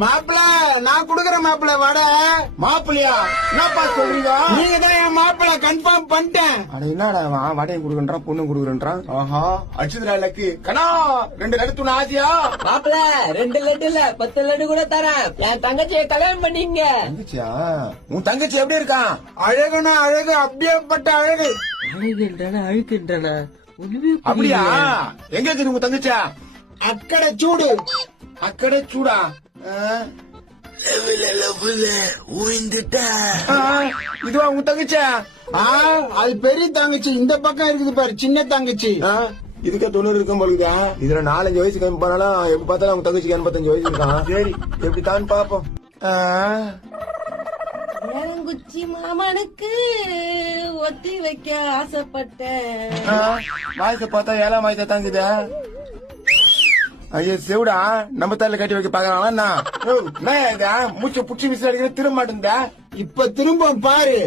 மாப்பிள நான் குடுக்கறேன் மாப்பிள வடை. மாப்பிள்ளையா? என்னப்பா சொல்றீங்க? நீங்க தான் என் மாப்பிள கன்ஃபார்ம் பண்ணிட்டேன். அட என்னடா வடையும் குடுக்கறான் பொண்ணும் குடுக்கறான். ஆஹா அடிச்சுதுடா லக்கு. கண்ணா 2 லட்டு துணை ஆசியா? மாப்பிள 2 லட்டு இல்ல 10 லட்டு கூட தரேன். என் தங்கச்சியை கல்யாணம் பண்ணீங்க. தங்கச்சியா? உன் தங்கச்சி எப்படி இருக்கான்? அழகுனா அழகு, அப்படியேப்பட்ட அழகு. அழுக்குன்றானா அப்படியா? எங்க இருக்குது உங்க தங்கச்சியா? அக்கடை சூடு. அக்கடை சூடா? இதுவா உங்க தங்கச்சியா? அது பெரிய தங்கச்சி. இந்த பக்கம் இருக்குது பாரு சின்ன தங்கச்சி. இதுக்கே 90 இருக்கும் போலுதா. இதுல 4-5 வயசு கம்மி பண்ணாலும் எப்படி பார்த்தாலும் உங்க தங்கச்சிக்கு 85 வயசு இருக்கான். சரி எப்படி தான் பாப்போம். குச்சி மாமனுக்கு ஒத்தி வைக்க ஆசைப்பட்டேன். மாயத்தை பார்த்தா 7ஆம் மாயத்தை தாங்குதா? ஐயா செவிடா நம்ம தலையில கட்டி வைக்க பாக்குறாங்களா? மூச்சு புடிச்சு விசில் அடிக்கிற திரும்ப மாட்டேங்குதா? இப்ப திரும்ப பாரு.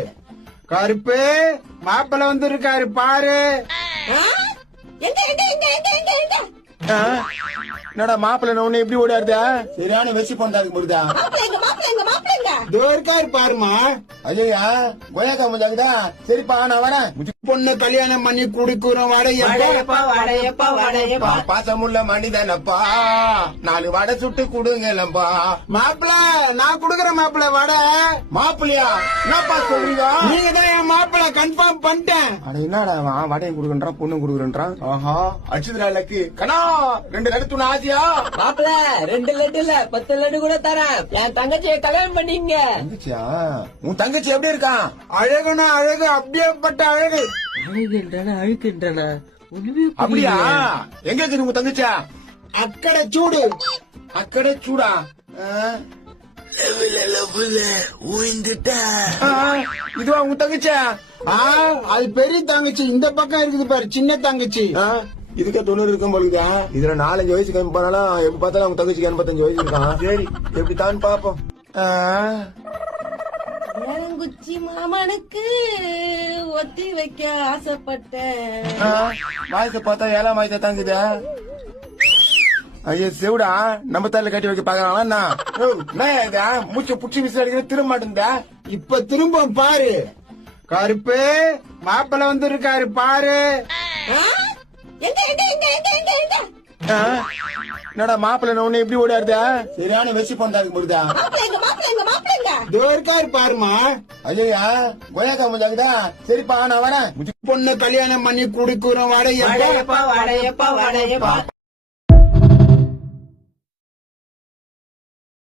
கருப்பு மாப்பிள வந்து இருக்காரு பாரு. எங்க எங்க எங்க எங்க எங்க எங்க என்னடா மாப்பிள்ள ஒண்ணு எப்படி ஓடாருதா? சரியான வெசி பண்றாரு போடுதா? மாப்பிள்ளைங்க மாப்பிள்ளைங்க மாப்பிள்ளைங்க இதோ இருக்காரு பாருமா. ஐயா கோயாக்கா முடிஞ்சாக்குதா? சரிப்பா நான் வரேன். பொண்ணு கல்யாணம் பண்ணி குடிக்கிறோம் வடையப்பா வடையப்பா வடையப்பா. பாசமுள்ள மனிதனப்பா 4 வடை சுட்டு குடுங்கலப்பா. மாப்பிள நான் குடுக்கறேன் மாப்பிள வடை. மாப்பிள்ளையா? என்னப்பா சொல்றீங்க? நீங்க தான் என் மாப்பிள கன்ஃபார்ம் பண்ணிட்டேன். அட என்னடா வடையும் குடுக்கறான் பொண்ணும் குடுக்கறான். ஆஹா அடிச்சுதுடா லக்கு. கண்ணா 2 லட்டு துணை ஆசியா? மாப்பிள 2 லட்டு இல்ல 10 லட்டு கூட தரேன். என் தங்கச்சியை கல்யாணம் பண்ணீங்க. தங்கச்சியா? உன் தங்கச்சி எப்படி இருக்கான்? அழகுனா அழகு, அப்படியேப்பட்ட அழகு. அழுக்குன்றானா அப்படியா? எங்க இருக்குது உங்க தங்கச்சியா? அக்கடை சூடு. அக்கடை சூடா? இதுவா உங்க தங்கச்சியா? அது பெரிய தங்கச்சி. இந்த பக்கம் இருக்குது பாரு சின்ன தங்கச்சி. இதுக்கே 90 இருக்கும் போலுதா. இதுல 4-5 வயசு கம்மி பண்ணாலும் எப்படி பார்த்தாலும் உங்க தங்கச்சிக்கு 85 வயசு இருக்கான். சரி எப்படி தான் பாப்போம். குச்சி மாமனுக்கு ஒத்தி வைக்க ஆசைப்பட்டேன். மாயத்தை பார்த்தா 7ஆம் மாயத்தை தாங்குதா? ஐயா செவிடா நம்ம தலையில கட்டி வைக்க பாக்குறாங்களா? மூச்சு புடிச்சு விசில் அடிக்கிற திரும்ப மாட்டேங்குதா? இப்ப திரும்ப பாரு. கருப்பு மாப்பிள வந்து இருக்காரு பாரு. எங்க எங்க எங்க எங்க எங்க எங்க என்னடா மாப்பிள்ள ஒண்ணு எப்படி ஓடாருதா? சரியான வெசி பண்றாரு போடுதா? மாப்பிள்ளைங்க மாப்பிள்ளைங்க மாப்பிள்ளைங்க இதோ இருக்காரு பாருமா. ஐயா கோயாக்கா முடிஞ்சாக்குதா? சரிப்பா நான் வரேன். பொண்ணு கல்யாணம் பண்ணி குடிக்கிறோம் வடையப்பா வடையப்பா வடையப்பா.